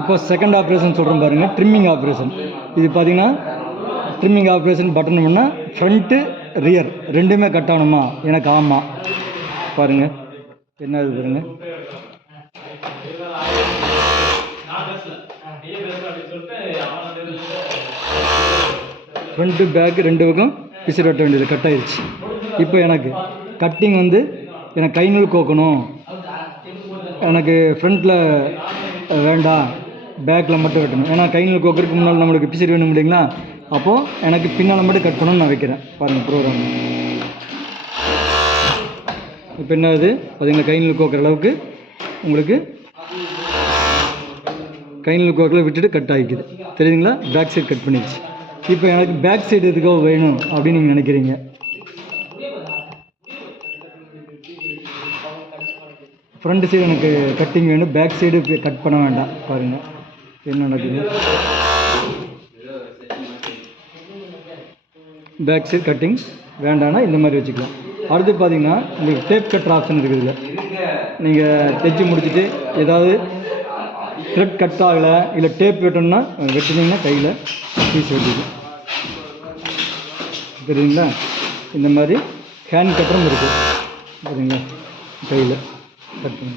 இப்போ second operation சொல்கிறேன் பாருங்கள், ட்ரிம்மிங் ஆப்ரேஷன். இது பார்த்தீங்கன்னா ட்ரிம்மிங் ஆப்ரேஷன் பட்டன் பண்ணால் ஃப்ரண்ட்டு ரியர் ரெண்டுமே கட் ஆகணுமா? எனக்கு ஆமாம். பாருங்கள் என்ன இது பாருங்கள். ஃப்ரண்ட்டு பேக்கு ரெண்டு பக்கம் பிசிறு வெட்ட வேண்டியது கட் ஆயிடுச்சு. இப்போ எனக்கு கட்டிங் வந்து எனக்கு கை நூல் கோக்கணும், எனக்கு ஃப்ரண்ட்டில் வேண்டாம், பேக்கில் மட்டும் வெட்டணும். ஏன்னா கை நூல் கோக்கிறதுக்கு முன்னால் நம்மளுக்கு பிசிறு வேணும் இல்லைங்களா? அப்போது எனக்கு பின்னால் மட்டும் கட் பண்ணணும்னு நான் வைக்கிறேன். பாருங்கள் ப்ரோக்ராம். இப்போ என்னது பார்த்தீங்கன்னா கை நூல் கோக்கிற அளவுக்கு உங்களுக்கு கை நூல் கோக்கில் விட்டுட்டு கட் ஆகிக்குது, தெரியுதுங்களா? பேக் சைடு கட் பண்ணிடுச்சு. இப்போ எனக்கு பேக் சைடு எதுக்கோ வேணும் அப்படின்னு நீங்கள் நினைக்கிறீங்க. ஃப்ரண்ட் சைடு எனக்கு கட்டிங் வேணும், பேக் சைடு கட் பண்ண வேண்டாம். பாருங்கள் என்ன நடக்குது. பேக் சைடு கட்டிங் வேண்டாம்னா இந்த மாதிரி வச்சுக்கலாம். அடுத்து பார்த்தீங்கன்னா உங்களுக்கு டேப் கட்டுற ஆப்ஷன் இருக்குது. இல்லை நீங்கள் தைச்சி முடிச்சுட்டு ஏதாவது த்ரெட் கட் ஆகலை இல்லை டேப் வெட்டணும்னா வெட்டினீங்கன்னா கையில் பீஸ் வெட்டிடும், தெரியுங்களா? இந்த மாதிரி ஹேண்ட் கட்டரும் இருக்குது, சரிங்களா? கையில் கட் பண்ணி